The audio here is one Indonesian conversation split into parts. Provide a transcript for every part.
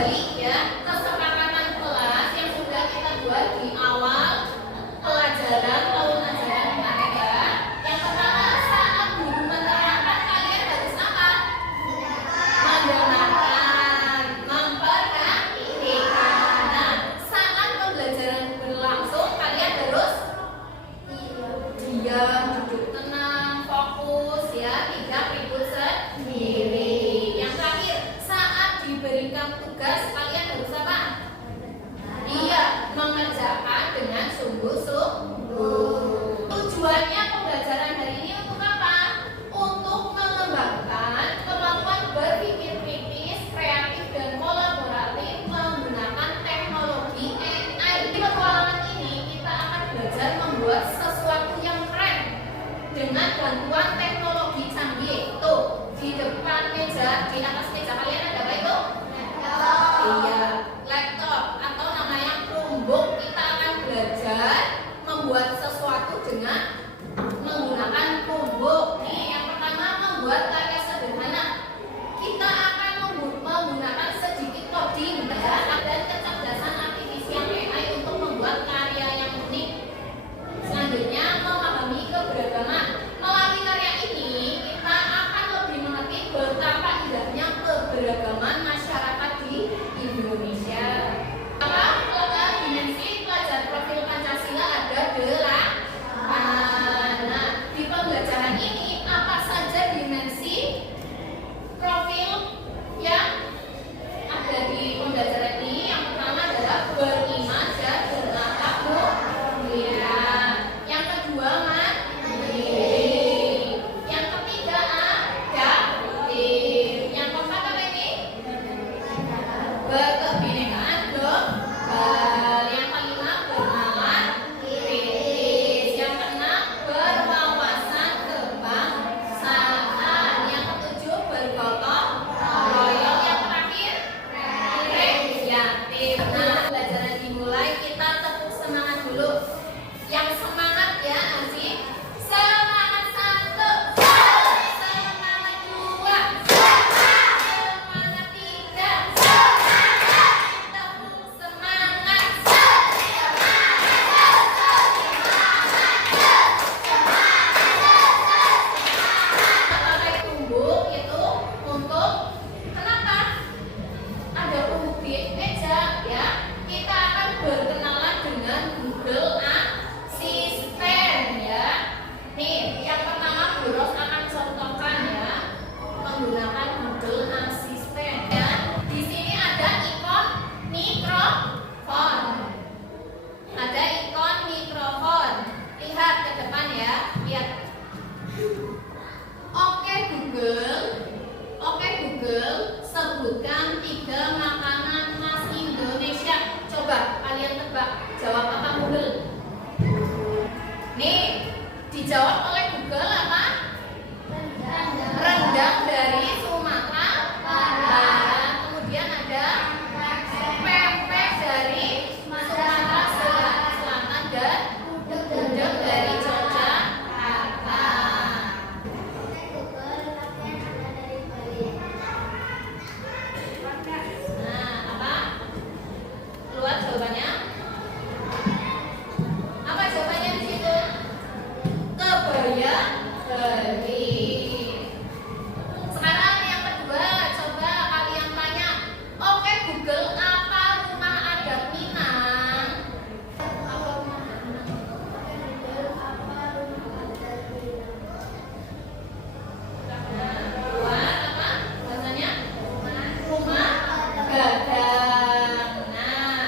kembali ya kesepakatan kelas yang sudah kita buat di awal pelajaran tahun ajaran kemarin ya. Yang pertama, saat guru menerangkan kalian harus apa? Mendengarkan, memperhatikan. Nah, saat pembelajaran berlangsung kalian harus diam, duduk tenang, fokus ya, tidak ribut sendiri. Yang terakhir, saat diberikan tugas kalian harus apa? Iya, mengerjakan dengan sungguh-sungguh. Tujuannya pembelajaran hari ini untuk apa? Untuk mengembangkan kemampuan berpikir kritis, kreatif, dan kolaboratif menggunakan teknologi AI. Di petualangan ini kita akan belajar membuat sesuatu yang keren dengan bantuan teknologi canggih. Tuh, di depan meja, di atas meja kalian ada apa itu? Iya, laptop atau namanya Chromebook. Kita akan belajar membuat sesuatu dengan menggunakan Chromebook. Nih, yang pertama membuat karya sederhana. Kita akan menggunakan sedikit coding dan kecerdasan artifisial AI untuk membuat karya yang unik. Selanjutnya, memahami keberagaman. Melalui karya ini, kita akan lebih mengerti betapa indahnya keberagaman masyarakat di Indonesia. Apa? Dimensi pelajaran profil Pancasila ada 8. Nah, di pembelajaran ini apa saja dimensi profil yang ada di pembelajaran ini? Yang pertama adalah beriman dan berakhlak mulia. Yang kedua mandiri. Yang ketiga adaptif. Yang keempat apa ini? Berkebinekaan global. Yang kelima bernalar kritis. Yang keenam berwawasan kebangsaan. Yang ketujuh bergotong royong. Yang terakhir kreatif. Nah, pelajaran dimulai, kita tepuk semangat dulu. Yang semangat ya, Aziz. Semangat 1, semangat 2, semangat 3, tepuk semangat. Pakai tumbuk itu untuk kenapa? Ada tumbuk di meja ya. Kita akan berkenalan dengan Google Assistant ya. Nih, yang pertama Bu Ros akan contohkan ya menggunakan Google Assistant ya. Di sini ada ikon mikrofon. Ada ikon mikrofon. Lihat ke depan ya. Lihat. Oke Google, sebutkan 3 makanan khas Indonesia. Coba kalian tebak, jawab apa Google? Nih, dijawab oleh Google apa? Rendang dari Sumatera Barat. Kemudian ada pempek dari Sumatera Selatan dan gudeg dari Yogyakarta. Nah, apa? Keluar jawabannya? Apa jawabannya di situ? Kebaya beli. Sekarang yang kedua, coba kalian tanya. Oke Google, apa rumah adat Minang? Apa rumah adat Minang? Nah, keluar apa? Bahasanya? Rumah gadang. Nah,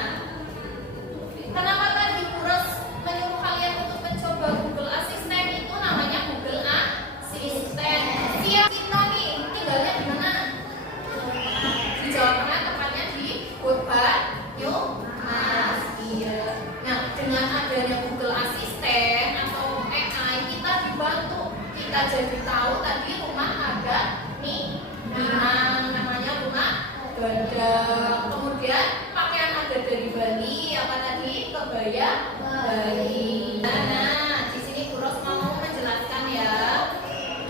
kenapa tadi Bu Ros menyuruh kalian untuk mencoba Google Assistant? Itu namanya Google Assistant. Siap kita nih, tinggalnya di mana? Di Jawa Tengah, tepatnya di Banyumas. Iya. Nah, dengan adanya Google Assistant atau AI, kita dibantu. Kita jadi tahu tadi rumah ada nih Minang, namanya rumah gadang. Kemudian pakaian adat dari Bali, apa tadi? Kebaya Bali. Nah, di sini Bu Ros mau menjelaskan ya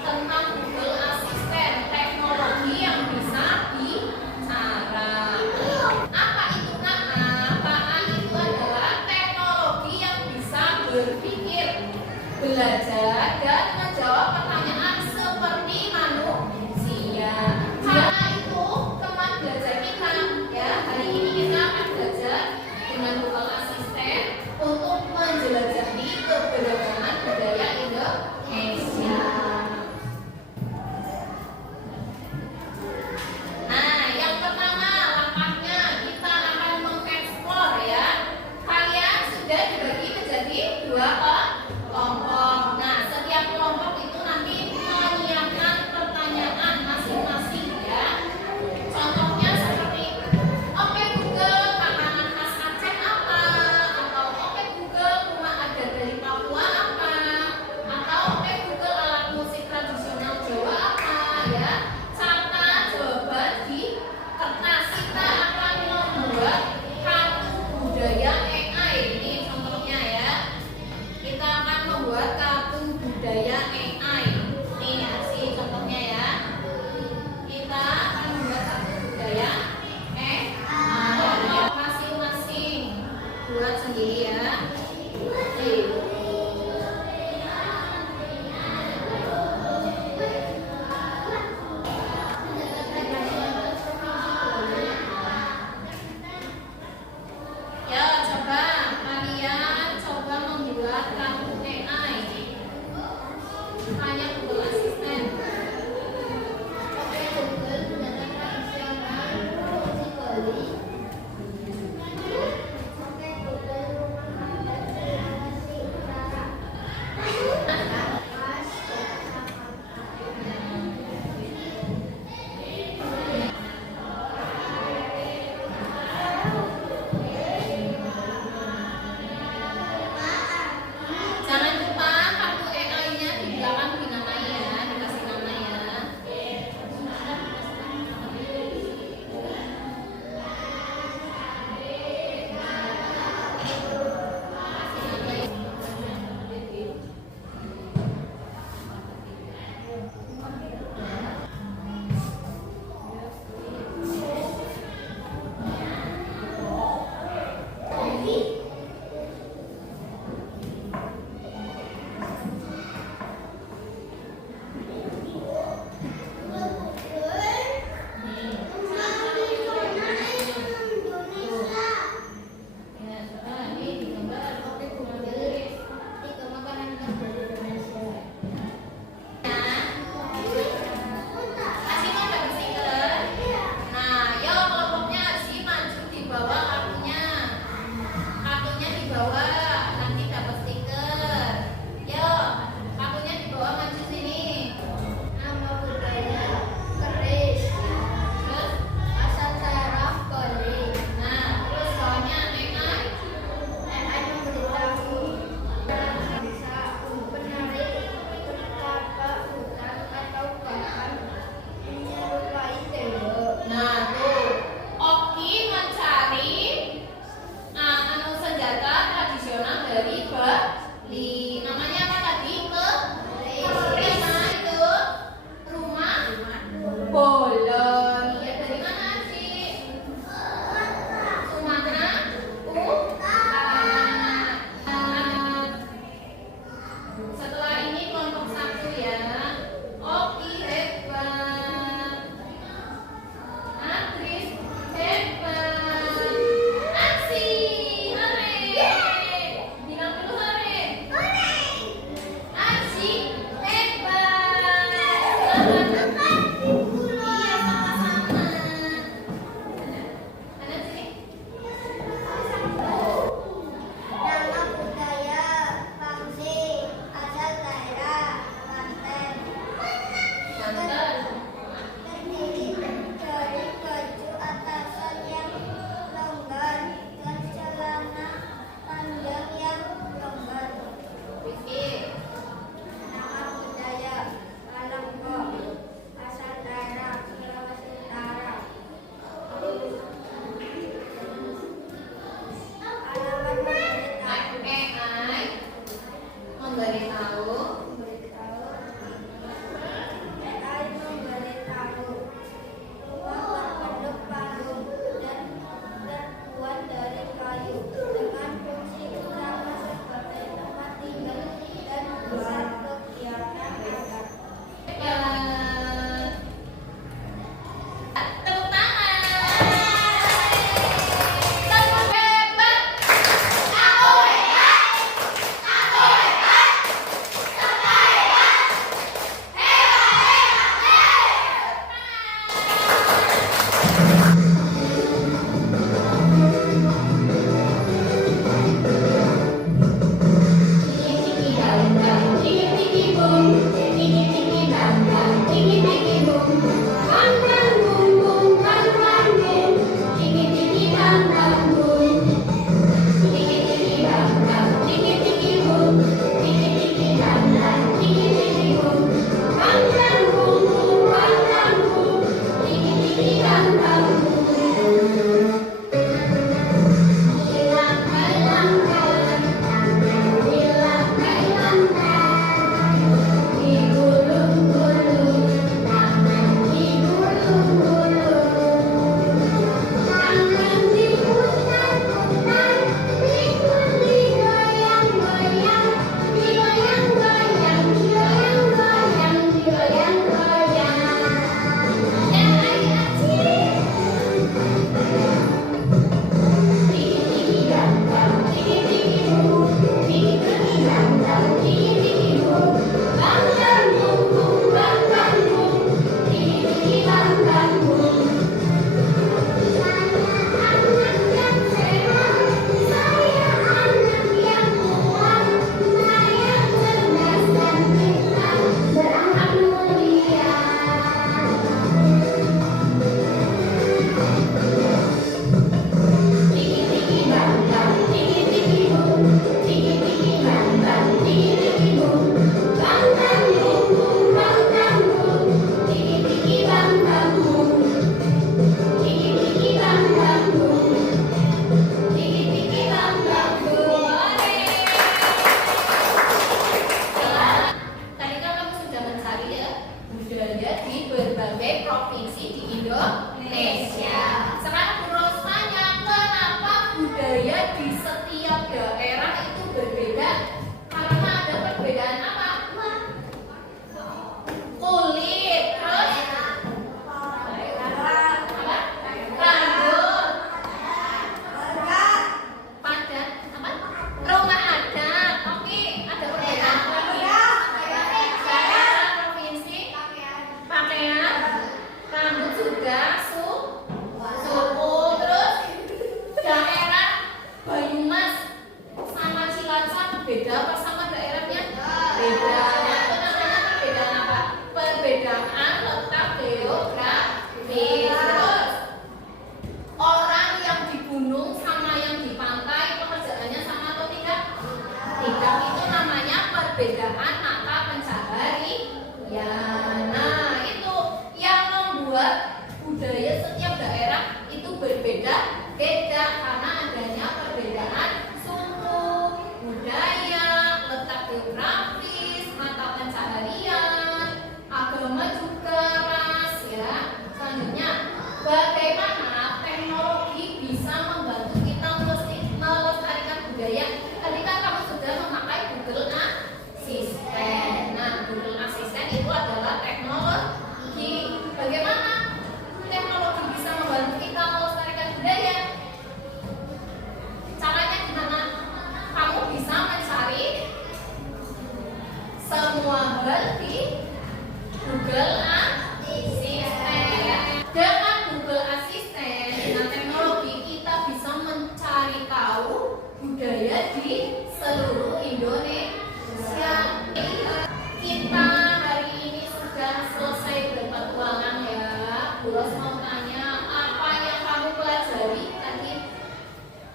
tentang Google Assistant, teknologi yang bisa bicara.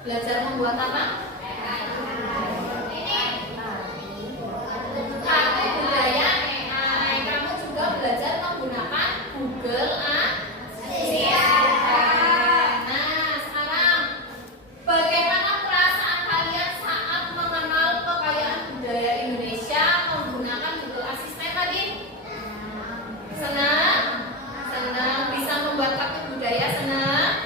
Belajar membuat apa? Ini budaya. Kamu juga belajar menggunakan Google Assistant. Nah, sekarang bagaimana perasaan kalian saat mengenal kekayaan budaya Indonesia menggunakan Google Assistant tadi? Senang? Senang bisa membuat kartu budaya, senang?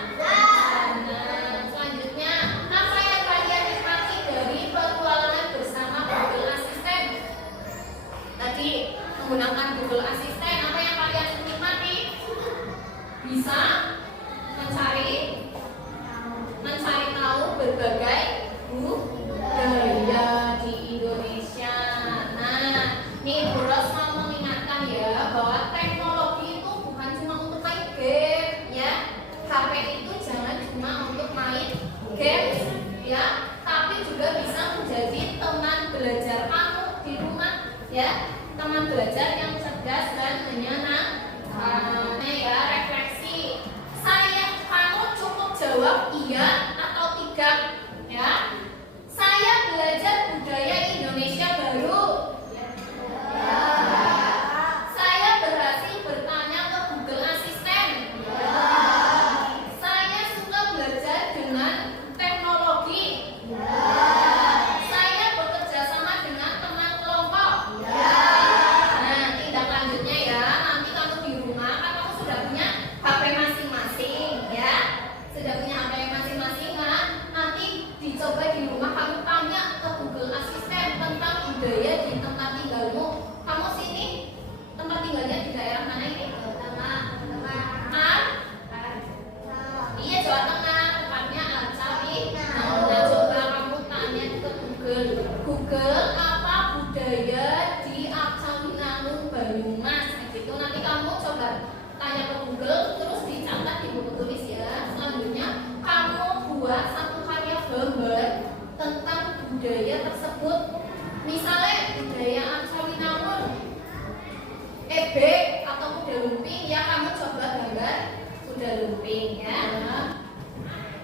Menggunakan Google Assistant, apa yang kalian nikmati? Bisa mencari tahu berbagai budaya di Indonesia. Nah, nih Bu Ros mau mengingatkan ya bahwa teknologi itu bukan cuma untuk main game ya. HP itu jangan cuma untuk main game ya, tapi juga bisa menjadi teman belajar kamu di rumah ya. Teman belajar yang cerdas dan menyenangkan. Ya, refleksi. Kamu cukup jawab iya atau tidak ya. Saya belajar budaya Indonesia baru. Ya. Saya berhasil bertanya ke Google Assistant. Ya. Saya suka belajar dengan teknologi. Ya. Saya bekerja sama dengan teman kelompok. Ya. HP masing-masing ya, sudah punya HP masing-masing. membuat satu karya gambar tentang budaya tersebut. Misalnya budaya Arcawinangun, ebek atau kuda lumping, ya kamu coba gambar kuda lumping ya.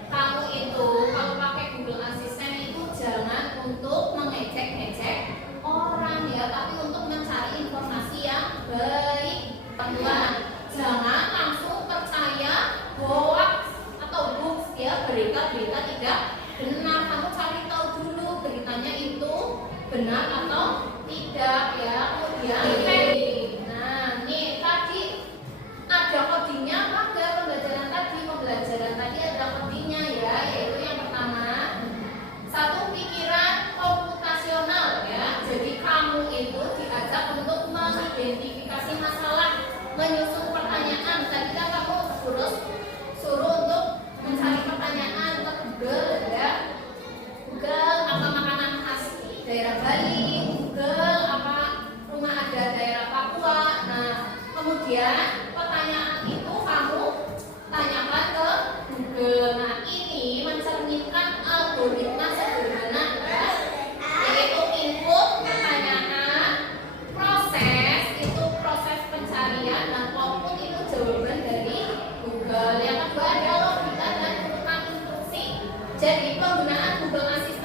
Kamu itu kalau pakai Google Assistant itu jangan untuk mengecek-ngecek orang ya, tapi untuk mencari informasi yang baik. Teman, jangan langsung percaya hoax atau hoax ya, berita-berita tidak benar. Kamu cari tahu dulu beritanya itu benar atau tidak ya. Kemudian nah nih tadi ada codingnya pada pembelajaran tadi ada codingnya ya, yaitu yang pertama satu pikiran komputasional ya. Jadi kamu itu diajak untuk mengidentifikasi masalah, menyusun pertanyaan. Tadi kan kamu suruh untuk mencari pertanyaan ke Google ya. Google apa makanan khas daerah Bali, Google apa rumah adat daerah Papua. Nah, kemudian pertanyaan itu kamu tanyakan ke Google. Nah, ini mencerminkan algoritma sederhana ya, yaitu input pertanyaan, proses itu proses pencarian, dan output itu jawaban dari Google. Yang kedua ada logika dan urutan instruksi. Jadi penggunaan Google Assistant